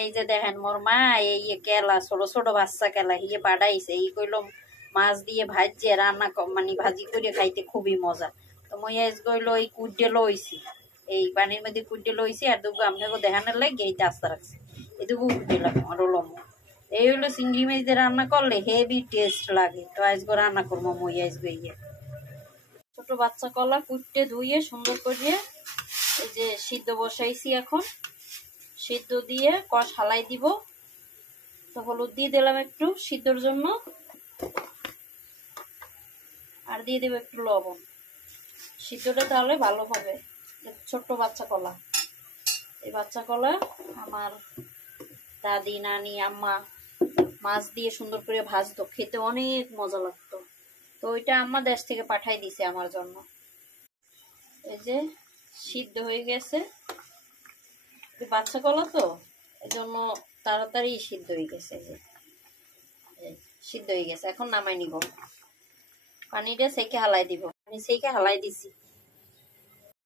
এই যে দেখেন মোর মা এই কেলা ছোট ছোট বাচ্চা কেলা হিয়ে বাড়াইছে এই কইলো মাছ দিয়ে ভাজছে রান্না মানে ভাজি করে খাইতে খুবই মজা। তো মই আজ কইলো এই কুডে লইছি এই পানির মধ্যে কুডে লইছি আর দুগো আপনাকে দেখানোর লাগে এই আস্তা রাখছি এটুকু দিলাম রলম। এই হলো চিংড়ি মাছ দিয়ে রান্না করলে হেভি টেস্ট লাগে। তো আজকে রান্না করবো মই আজকে ইয়ে ছোট বাচ্চা কলা কুটে ধুয়ে সুন্দর করিয়ে এই যে সিদ্ধ বসাইছি এখন সিদ্ধ দিয়ে কষ হালাই দিব। তো হলুদ দিয়ে দিলাম একটু সিদ্ধর জন্য আর দিয়ে দেবো একটু লবণ সিদ্ধটা তাহলে ভালো হবে। ছোট্ট বাচ্চা কলা এই বাচ্চা কলা আমার দাদি নানি আম্মা মাছ দিয়ে সুন্দর করে ভাজতো খেতে অনেক মজা লাগতো। তো ওইটা আম্মা দেশ থেকে পাঠাই দিছে আমার জন্য। এই যে সিদ্ধ হয়ে গেছে বাচ্চা কলা তো এই জন্য তাড়াতাড়ি সিদ্ধ হয়ে গেছে। যে সিদ্ধ হয়ে গেছে এখন নামাই নিব পানিটা সেকে হালাই দিব। আমি সেকে হালাই দিছি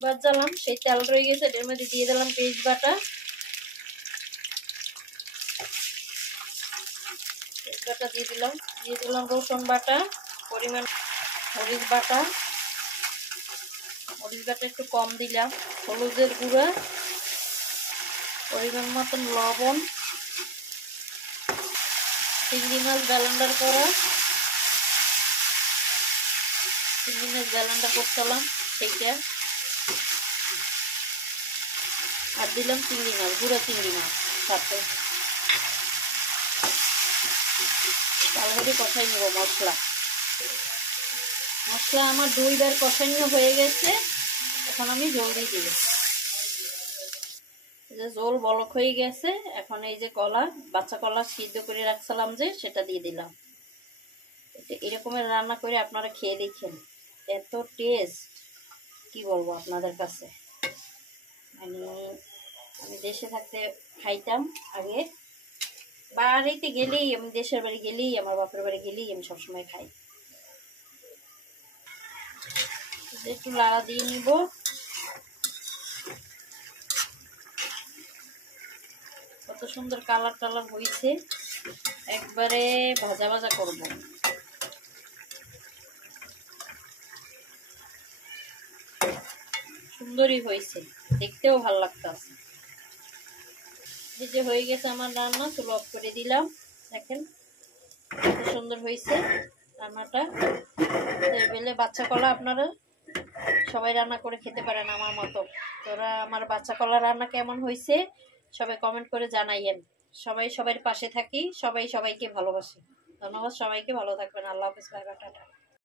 বাজালাম সেই তেল রয়ে গেছে এর মধ্যে দিয়ে দিলাম পেঁয়াজ বাটা দিয়ে দিলাম রসুন বাটা পরিমাণ মরিচ বাটা একটু কম দিলাম হলুদের গুঁড়া পরিমাণ মতন লবণ চিংড়ি মাছ ব্লেন্ডার করা চিংড়ি মাছ ব্লেন্ডার করছিলাম সেইটা আর দিলাম চিংড়ি মাছ গুঁড়া চিংড়ি মাছ সাথে ভালো করে কষাই নেব। মশলা আমার 2 বার কষানো হয়ে গেছে এখন আমি জল দিয়ে দিব। জল বলক হয়ে গেছে এখন এই যে কলা বাচ্চা কলা সিদ্ধ করে রাখছিলাম যে সেটা দিয়ে দিলাম। এরকমের রান্না করে আপনারা খেয়ে দেখেন এত টেস্ট কি বলবো আপনাদের কাছে। মানে আমি দেশে থাকতে খাইতাম আগে বাড়িতে গেলেই আমি দেশের বাড়ি গেলেই আমার বাপের বাড়ি গেলেই আমি সবসময় খাই। একটু লাড়া দিয়ে নিব কত সুন্দর কালার টালার হয়েছে একবারে ভাজা ভাজা করব। সুন্দরই হয়েছে দেখতেও ভালো লাগতেছে। এই যে হয়ে গেছে আমার রান্না চুলো অফ করে দিলাম। দেখেন কত সুন্দর হয়েছে রান্নাটা। বেলে বাচ্চা কলা আপনারা সবাই রান্না করে খেতে পারেন আমার মতো। তোরা আমার বাচ্চা কলা রান্না কেমন হয়েছে সবাই কমেন্ট করে জানাইয়েন। সবাই সবার পাশে থাকি সবাই সবাইকে ভালোবাসি। ধন্যবাদ সবাইকে ভালো থাকবেন। আল্লাহ হাফেজ। Bye bye tata.